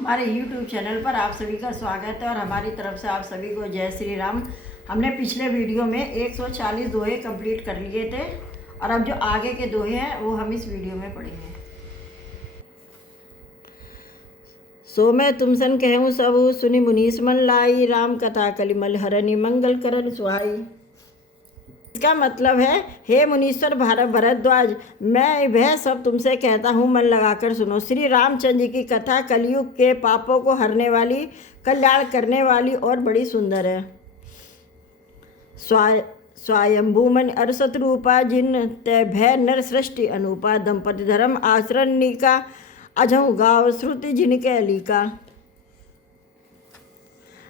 हमारे YouTube channel पर आप सभी का स्वागत है और हमारी तरफ से आप सभी को जय श्री राम। हमने पिछले वीडियो में 140 दोहे कंप्लीट कर लिए थे और अब जो आगे के दोहे हैं वो हम इस वीडियो में पढ़ेंगे। सो मैं तुम सन कहूँ सब सुनि मुनीस मन लाई, राम कथा कलिमल हरनि मंगल करण सुहाई। इसका मतलब है, हे मुनीश्वर भरद्वाज, मैं वह सब तुमसे कहता हूँ, मन लगाकर सुनो। श्री रामचंद्र जी की कथा कलयुग के पापों को हरने वाली, कल्याण करने वाली और बड़ी सुंदर है। स्वयंभू मन अरसत रूपा, जिन तय भय नर सृष्टि अनूपा। दंपति धर्म आचरण निका, अजहु गाव श्रुति जिनके अलीका।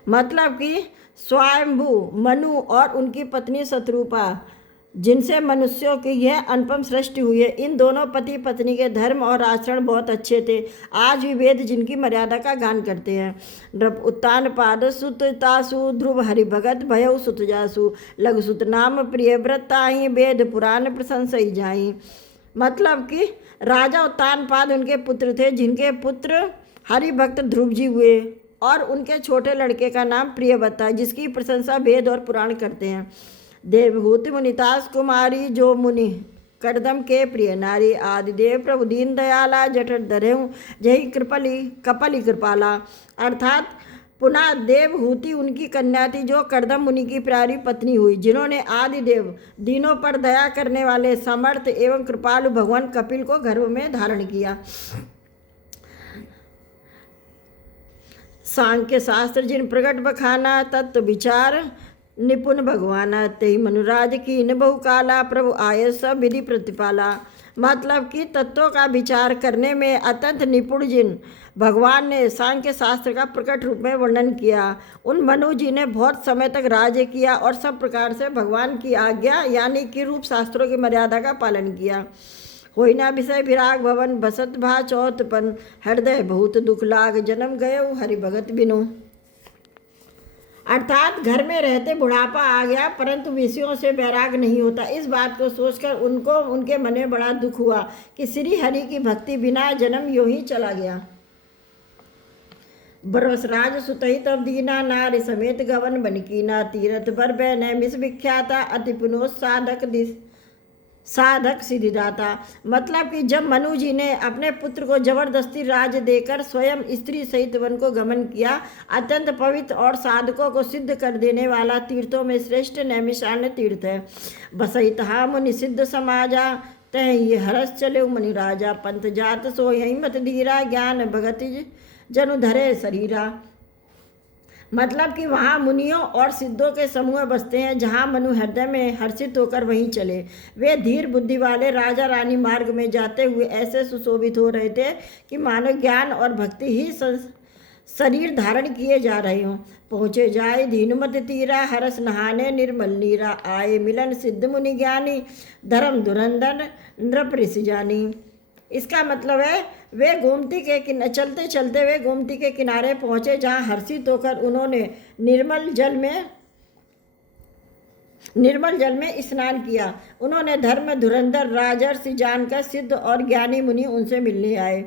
मतलब कि स्वयंभू मनु और उनकी पत्नी शत्रुपा, जिनसे मनुष्यों की यह अनुपम सृष्टि हुई है, इन दोनों पति पत्नी के धर्म और आचरण बहुत अच्छे थे। आज भी वेद जिनकी मर्यादा का गान करते हैं। नृप उत्तान पाद सुत तासु, ध्रुव हरि भगत भयउ सुत जासु। लघु सुत नाम प्रिय व्रत ताहि, वेद पुराण प्रशंसई जाई। मतलब कि राजा उत्तान पाद उनके पुत्र थे, जिनके पुत्र हरिभक्त ध्रुव जी हुए और उनके छोटे लड़के का नाम प्रियव्रत है, जिसकी प्रशंसा वेद और पुराण करते हैं। देवहूति मुनितास कुमारी, जो मुनि करदम के प्रिय नारी। आदिदेव प्रभु दीन दयाला, जठर धरेऊ जही कपली कृपाला। अर्थात पुनः देवहूति उनकी कन्या थी, जो करदम मुनि की प्यारी पत्नी हुई, जिन्होंने आदिदेव दीनों पर दया करने वाले समर्थ एवं कृपालु भगवान कपिल को गर्भ में धारण किया। सांख्य शास्त्र जिन प्रकट बखाना, तत्व विचार निपुण भगवाना। तेहि मनुराज कीन बहु काला, प्रभु आय सब विधि प्रतिपाला। मतलब कि तत्वों का विचार करने में अत्यंत निपुण जिन भगवान ने सांख्य शास्त्र का प्रकट रूप में वर्णन किया, उन मनु जी ने बहुत समय तक राज्य किया और सब प्रकार से भगवान की आज्ञा यानी कि रूप शास्त्रों की मर्यादा का पालन किया। होइना विषय विराग भवन, बसत भा चौथपन। हृदय बहुत दुख लाग, जन्म गयो हरि भगत बिनु। अर्थात घर में रहते बुढ़ापा आ गया, परंतु विषयों से वैराग नहीं होता। इस बात को सोचकर उनको उनके मन में बड़ा दुख हुआ कि श्री हरि की भक्ति बिना जन्म यूं ही चला गया। बरसराज सुतही तब दीना, नारी समेत गवन बनकीना। तीरथ बर बैन मिस विख्याता, अति पुनो साधक सिद्धिदाता। मतलब कि जब मनु जी ने अपने पुत्र को जबरदस्ती राज देकर स्वयं स्त्री सहित वन को गमन किया, अत्यंत पवित्र और साधकों को सिद्ध कर देने वाला तीर्थों में श्रेष्ठ नैमिषारण्य तीर्थ है। बसहितहा मुनि सिद्ध समाजा, तह ये हरस चले मुनि राजा। पंथ जात सो यही मत धीरा, ज्ञान भगति जनु धरे शरीरा। मतलब कि वहाँ मुनियों और सिद्धों के समूह बसते हैं, जहाँ मनु हृदय में हर्षित होकर वहीं चले। वे धीर बुद्धि वाले राजा रानी मार्ग में जाते हुए ऐसे सुशोभित हो रहे थे कि मानो ज्ञान और भक्ति ही शरीर धारण किए जा रहे हों। पहुँचे जाए दीनुमत तीरा, हरस नहाने निर्मल नीरा। आए मिलन सिद्ध मुनि ज्ञानी, धर्म धुरंधर नृप ऋषि जानी। इसका मतलब है, वे गोमती के चलते चलते वे गोमती के किनारे पहुँचे, जहाँ हर्षित होकर उन्होंने निर्मल जल में स्नान किया। उन्होंने धर्म धुरंधर राजर्षि जानकर सिद्ध और ज्ञानी मुनि उनसे मिलने आए।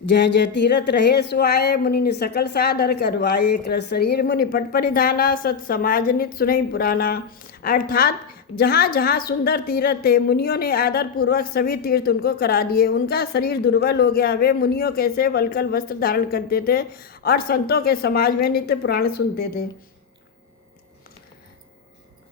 जय जय तीरथ रहे सुआए, मुनि ने सकल सादर करवाए। कृत शरीर मुनि पट परिधाना, सत समाज नित सुनई पुराना। अर्थात जहाँ जहाँ सुंदर तीर्थ थे, मुनियों ने आदर पूर्वक सभी तीर्थ उनको करा दिए। उनका शरीर दुर्बल हो गया। वे मुनियों कैसे वलकल वस्त्र धारण करते थे और संतों के समाज में नित्य पुराण सुनते थे।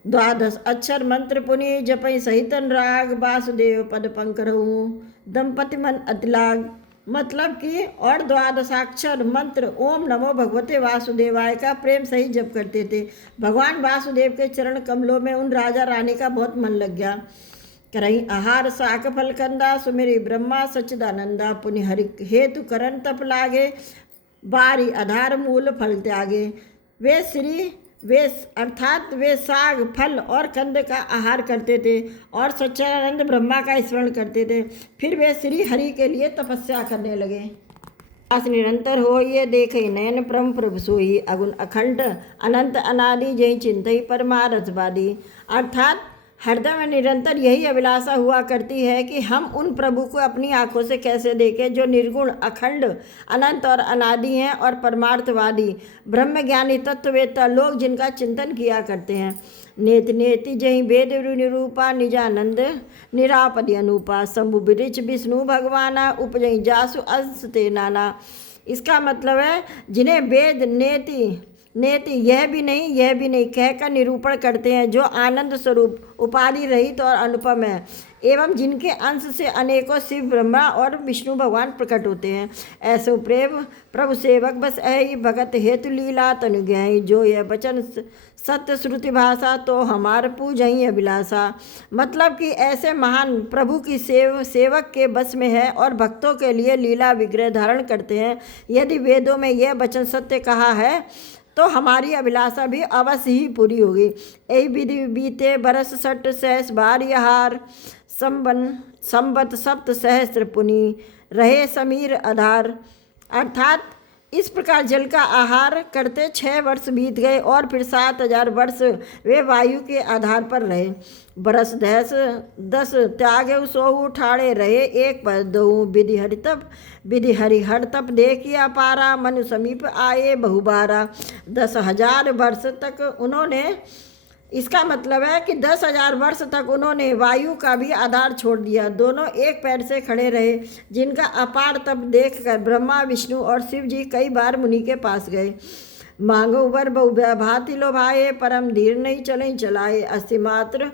12 अक्षर मंत्र पुनि, जपई सहितन राग। वासुदेव पद पंकरहु, दंपति मन अतिलाग। मतलब कि और 12 मंत्र ओम नमो भगवते वासुदेवाय का प्रेम सही जप करते थे। भगवान वासुदेव के चरण कमलों में उन राजा रानी का बहुत मन लग गया। करही आहार साक फल कंदा, सुमेरी ब्रह्मा सच्चिदानंदा। पुनि हरि हेतु करण तप लागे, बारी आधार मूल फल त्यागे। वे साग फल और कंद का आहार करते थे और सच्चिदानंद ब्रह्मा का स्मरण करते थे। फिर वे श्री हरि के लिए तपस्या करने लगे। आस निरंतर हो ये देखे नयन परम प्रभु सोई, अगुण अखंड अनंत अनादि जय चिंतई परमारथ बादी। अर्थात हृदय में निरंतर यही अभिलाषा हुआ करती है कि हम उन प्रभु को अपनी आंखों से कैसे देखें जो निर्गुण, अखंड, अनंत और अनादि हैं और परमार्थवादी ब्रह्म ज्ञानी तत्ववेत्ता लोग जिनका चिंतन किया करते हैं। नेति नेति जहि वेद निरूपा निजानंद निरापदि अनुपा शंभु बिरिच विष्णु भगवाना उपजई जासु अंश ते नाना। इसका मतलब है जिन्हें वेद नेति नेति यह भी नहीं कहकर निरूपण करते हैं, जो आनंद स्वरूप, उपाधि रहित और अनुपम है, एवं जिनके अंश से अनेकों शिव, ब्रह्मा और विष्णु भगवान प्रकट होते हैं। ऐसो प्रेम प्रभु सेवक बस ऐ भगत हेतु लीला तनु गई, जो यह वचन सत्य श्रुति भाषा तो हमार पूजही अभिलाषा। मतलब कि ऐसे महान प्रभु की सेवक के बस में है और भक्तों के लिए लीला विग्रह धारण करते हैं। यदि वेदों में यह वचन सत्य कहा है तो हमारी अभिलाषा भी अवश्य ही पूरी होगी। यही विधि बीते बरस 60 सहस बारिहार संबत सप्त सहस्त्र पुनि रहे समीर आधार। अर्थात इस प्रकार जल का आहार करते 6 वर्ष बीत गए और फिर 7000 वर्ष वे वायु के आधार पर रहे। बरस 10 त्यागे सोहु ठाड़े रहे एक पर दहु विधि हरिहर तप देखिया पारा मनु समीप आए बहुबारा। 10,000 वर्ष तक उन्होंने, इसका मतलब है कि 10,000 वर्ष तक उन्होंने वायु का भी आधार छोड़ दिया। दोनों एक पैर से खड़े रहे, जिनका अपार तप देखकर ब्रह्मा, विष्णु और शिव जी कई बार मुनि के पास गए। मांगो वर बहु भांति लोभाए परम धीर नहीं चले चलाए। अस्थि मात्र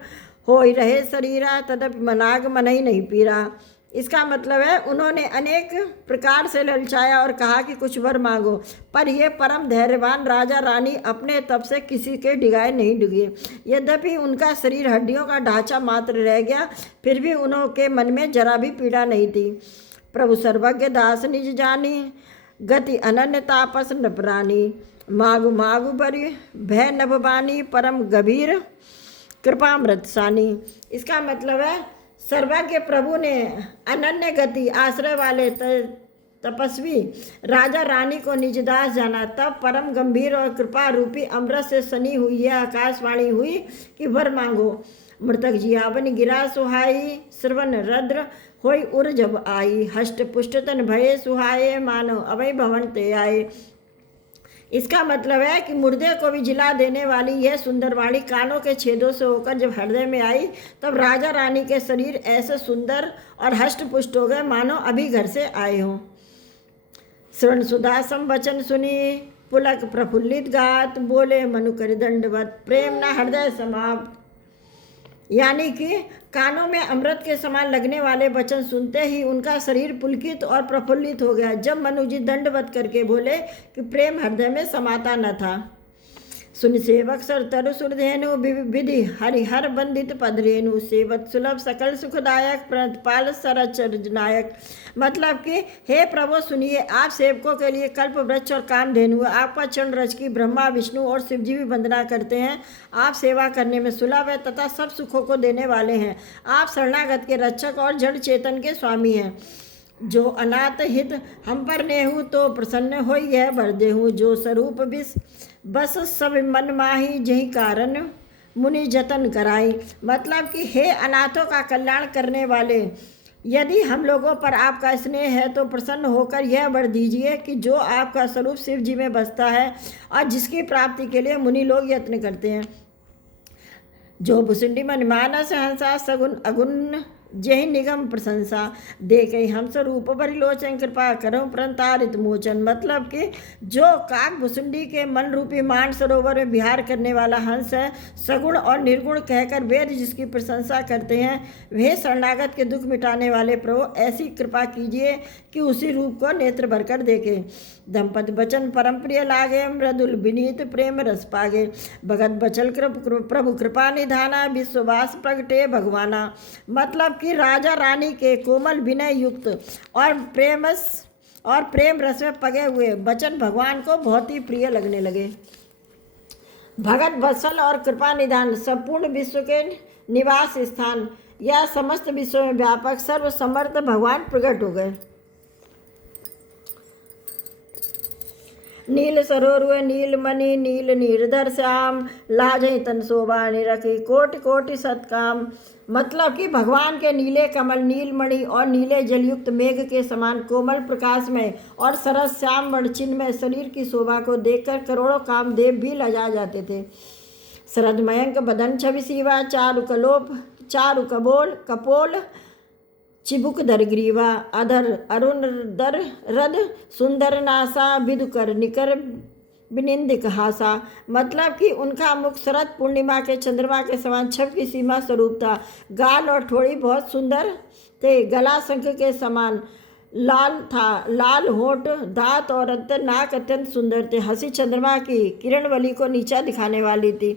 हो रहे शरीरा तदपि मनाग मन ही नहीं पीरा। इसका मतलब है उन्होंने अनेक प्रकार से ललचाया और कहा कि कुछ वर मांगो, पर ये परम धैर्यवान राजा रानी अपने तप से किसी के डिगाए नहीं डुगे। यद्यपि उनका शरीर हड्डियों का ढांचा मात्र रह गया, फिर भी उनके मन में जरा भी पीड़ा नहीं थी। प्रभु सर्वज्ञ दास निज जानी गति अनन्य तापस नपरानी। मागु मागु बरी भय नभबानी परम गंभीर कृपामृत सानी। इसका मतलब है सर्वज्ञ प्रभु ने अनन्य गति आश्रय वाले तपस्वी राजा रानी को निजदास जाना। तब परम गंभीर और कृपा रूपी अमृत से सनी हुई यह आकाशवाणी हुई कि वर मांगो। मृतक जियावन गिरा सुहाई श्रवण रद्र होई उर जब आई। हष्ट पुष्ट तन भये सुहाये मानो अवय भवन ते आए। इसका मतलब है कि मुर्दे को भी जिला देने वाली यह सुंदर वाणी कानों के छेदों से होकर जब हृदय में आई, तब राजा रानी के शरीर ऐसे सुंदर और हष्ट पुष्ट हो गए मानो अभी घर से आए हों। श्रवण सुदासम वचन सुनी पुलक प्रफुल्लित गात। बोले मनु कर दंडवत प्रेम न हृदय समाप्त। यानी कि कानों में अमृत के समान लगने वाले वचन सुनते ही उनका शरीर पुलकित और प्रफुल्लित हो गया। जब मनु जी दंडवत करके बोले कि प्रेम हृदय में समाता न था। सुन सेवक सर तरु सुरधेनु विधि हरिहर बंदित पदरेनु। सेवत सुलभ सकल सुखदायक प्रतिपाल सरचर नायक। मतलब कि हे प्रभु सुनिए, आप सेवकों के लिए कल्प वृक्ष और कामधेनु, आपका चरण रज की ब्रह्मा, विष्णु और शिव जी भी वंदना करते हैं। आप सेवा करने में सुलभ है तथा सब सुखों को देने वाले हैं। आप शरणागत के रक्षक और जड़ चेतन के स्वामी हैं। जो अनाथ हित हम पर नेहु तो प्रसन्न हो यह वर देहु। जो स्वरूप विष बस सब मन माही जही कारण मुनि जतन कराई। मतलब कि हे अनाथों का कल्याण करने वाले, यदि हम लोगों पर आपका स्नेह है तो प्रसन्न होकर यह वर दीजिए कि जो आपका स्वरूप शिव जी में बसता है और जिसकी प्राप्ति के लिए मुनि लोग यत्न करते हैं। जो भुसुंडी मन मानस हंसा सगुन अगुण जय निगम प्रशंसा। देखे हम स्वरूप परिलोचन कृपा करो प्रंतारित मोचन। मतलब कि जो काक भुसुंडी के मन रूपी मान सरोवर में विहार करने वाला हंस है, सगुण और निर्गुण कहकर वेद जिसकी प्रशंसा करते हैं, वे शरणागत के दुख मिटाने वाले प्रभु ऐसी कृपा कीजिए कि उसी रूप को नेत्र भरकर देखे। दंपति बचन परम प्रिय लागे मृदुल विनीत प्रेम रस पागे। भगत बचल प्रभु कृपा निधाना विश्ववास प्रगटे भगवाना। मतलब कि राजा रानी के कोमल विनय युक्त और प्रेम रस में पगे हुए वचन भगवान को बहुत ही प्रिय लगने लगे। भगत वत्सल और कृपा निधान संपूर्ण विश्व के निवास स्थान या समस्त विश्व में व्यापक सर्वसमर्थ भगवान प्रकट हो गए। नील सरोरुए नीलमणि नील नीरधर श्याम, लाजहि तन शोभा निरखी कोटि कोटि सत्काम। मतलब कि भगवान के नीले कमल, नीलमणि और नीले जलयुक्त मेघ के समान कोमल प्रकाश में और सरस श्याम वर्णचिन्हमय शरीर की शोभा को देखकर करोड़ों कामदेव भी लजा जाते थे। शरदमयंक बदन छवि शिवा, चारु कपोल चिबुक दर ग्रीवा, अधर अरुण दर रद सुंदर नासा, विदुकर निकर विनिंदिक हासा। मतलब कि उनका मुख शरद पूर्णिमा के चंद्रमा के समान छब की सीमा स्वरूप था। गाल और ठोड़ी बहुत सुंदर थे, गला शंख के समान लाल था, लाल होठ, दांत और नाक अत्यंत सुंदर थे। हंसी चंद्रमा की किरणवली को नीचा दिखाने वाली थी।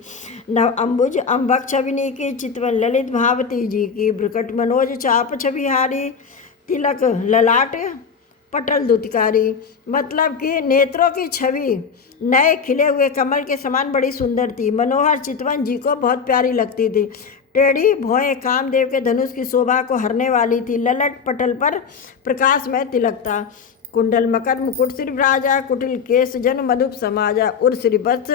नव अंबुज अम्बक छविनी की, चितवन ललित भावती जी की, ब्रकट मनोज चाप छविहारी, तिलक ललाट पटल दुतिकारी। मतलब कि नेत्रों की छवि नए खिले हुए कमल के समान बड़ी सुंदर थी। मनोहर चितवन जी को बहुत प्यारी लगती थी। टेढ़ी भौएं कामदेव के धनुष की शोभा को हरने वाली थी। ललट पटल पर प्रकाश में तिलक था। कुंडल मकर मुकुट सिर राजा, कुटिल केश जन मधुप समाजा, उर श्रीवत्स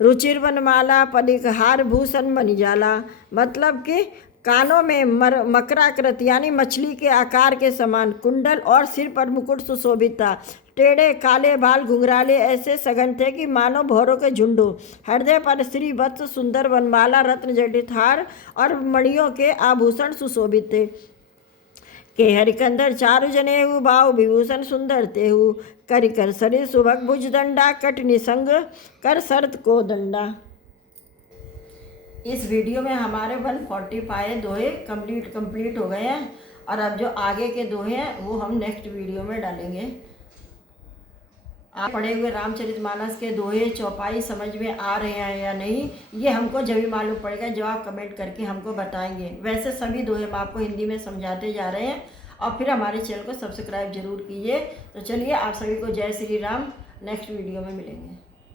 रुचिर वनमाला, पदिक हार भूषण मणिजाला। मतलब कि कानों में मकराकृत यानी मछली के आकार के समान कुंडल और सिर पर मुकुट सुशोभित था। टेढ़े काले बाल घुंघराले ऐसे सघन थे कि मानो भौरों के झुंड हो। हृदय पर श्री वत्स सुंदर वनमाला, रत्न जटित हार और मणियों के आभूषण सुशोभित थे। के हरिकंदर चारु जनेऊ, बाहु विभूषण सुंदर तेहु, करिकर शरीर सुभग भुज दंडा, कट निसंग कर शरत को दंडा। इस वीडियो में हमारे 145 दोहे कंप्लीट हो गए हैं और अब जो आगे के दोहे हैं वो हम नेक्स्ट वीडियो में डालेंगे। आप पढ़े हुए रामचरितमानस के दोहे चौपाई समझ में आ रहे हैं या नहीं, ये हमको जब ही मालूम पड़ेगा जब आप कमेंट करके हमको बताएंगे। वैसे सभी दोहे हम आपको हिंदी में समझाते जा रहे हैं और फिर हमारे चैनल को सब्सक्राइब जरूर कीजिए। तो चलिए आप सभी को जय श्री राम। नेक्स्ट वीडियो में मिलेंगे।